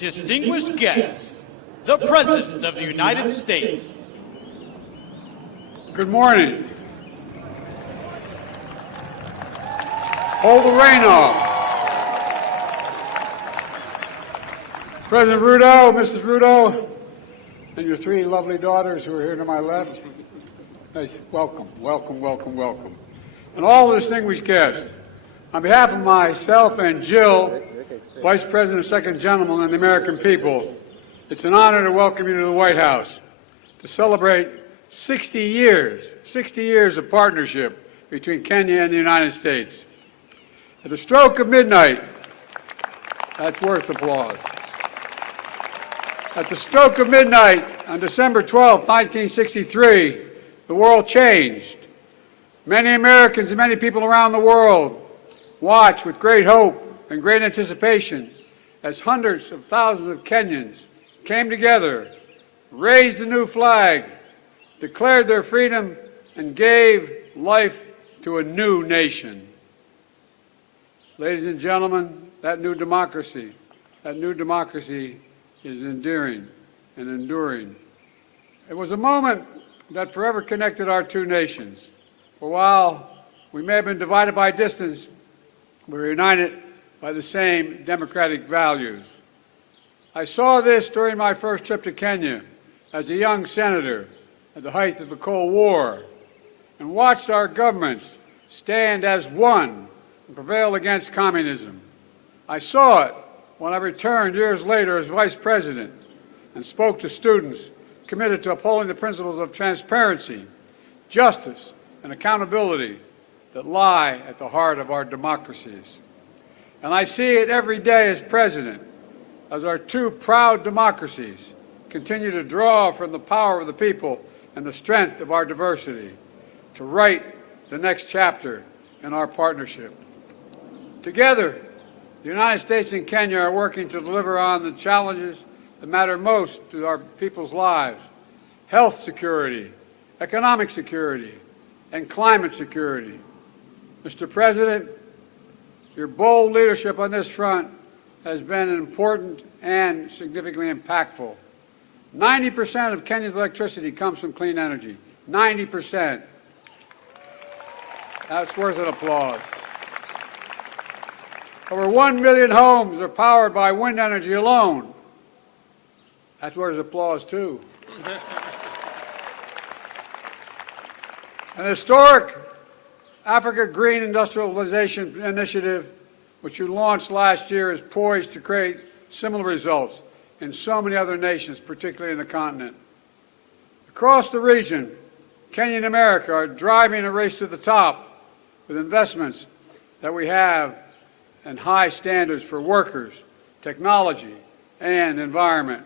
distinguished guests, the President of the United States. Good morning. Hold the rain off. President Ruto, Mrs. Ruto, and your three lovely daughters who are here to my left. Nice. Welcome, welcome, welcome, welcome. And all the distinguished guests, on behalf of myself and Jill, Vice President and Second Gentleman, and the American people, it's an honor to welcome you to the White House to celebrate 60 years of partnership between Kenya and the United States. At the stroke of midnight, that's worth applause. At the stroke of midnight on December 12, 1963, the world changed. Many Americans and many people around the world watched with great hope and great anticipation as hundreds of thousands of Kenyans came together, raised a new flag, declared their freedom, and gave life to a new nation. Ladies and gentlemen, that new democracy is endearing and enduring. It was a moment that forever connected our two nations. For while we may have been divided by distance, we were united by the same democratic values. I saw this during my first trip to Kenya as a young senator at the height of the Cold War, and watched our governments stand as one and prevail against communism. I saw it when I returned years later as Vice President and spoke to students committed to upholding the principles of transparency, justice, and accountability that lie at the heart of our democracies. And I see it every day as President, as our two proud democracies continue to draw from the power of the people and the strength of our diversity to write the next chapter in our partnership. Together, the United States and Kenya are working to deliver on the challenges that matter most to our people's lives: health security, economic security, and climate security. Mr. President, your bold leadership on this front has been important and significantly impactful. 90% of Kenya's electricity comes from clean energy. 90%. That's worth an applause. Over 1 million homes are powered by wind energy alone. That's worth applause, too. An historic Africa Green Industrialization Initiative, which you launched last year, is poised to create similar results in so many other nations, particularly in the continent. Across the region, Kenya and America are driving a race to the top with investments that we have and high standards for workers, technology, and environment.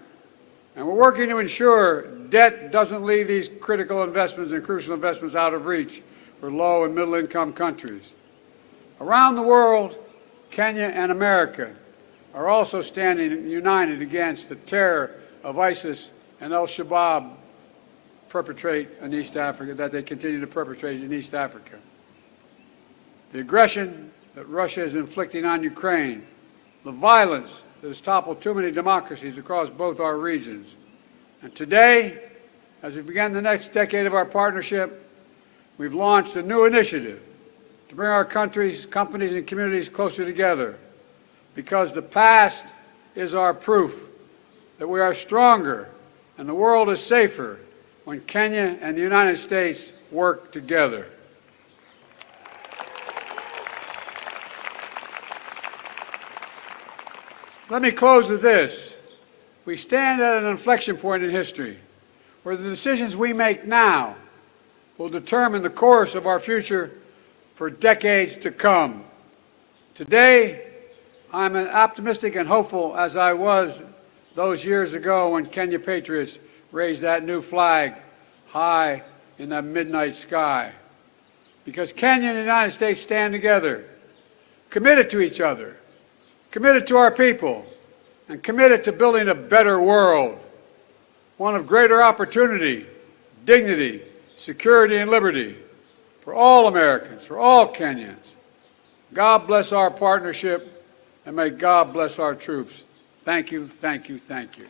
And we're working to ensure debt doesn't leave these critical investments and crucial investments out of reach for low and middle income countries. Around the world, Kenya and America are also standing united against the terror of ISIS and al-Shabaab perpetrate in East Africa, that they continue to perpetrate in East Africa. The aggression that Russia is inflicting on Ukraine, the violence that has toppled too many democracies across both our regions. And today, as we begin the next decade of our partnership, we've launched a new initiative to bring our countries, companies, and communities closer together, because the past is our proof that we are stronger and the world is safer when Kenya and the United States work together. Let me close with this. We stand at an inflection point in history where the decisions we make now will determine the course of our future for decades to come. Today, I'm as optimistic and hopeful as I was those years ago when Kenya patriots raised that new flag high in the midnight sky. Because Kenya and the United States stand together, committed to each other, committed to our people, and committed to building a better world, one of greater opportunity, dignity, security, and liberty for all Americans, for all Kenyans. God bless our partnership, and may God bless our troops. Thank you, thank you, thank you.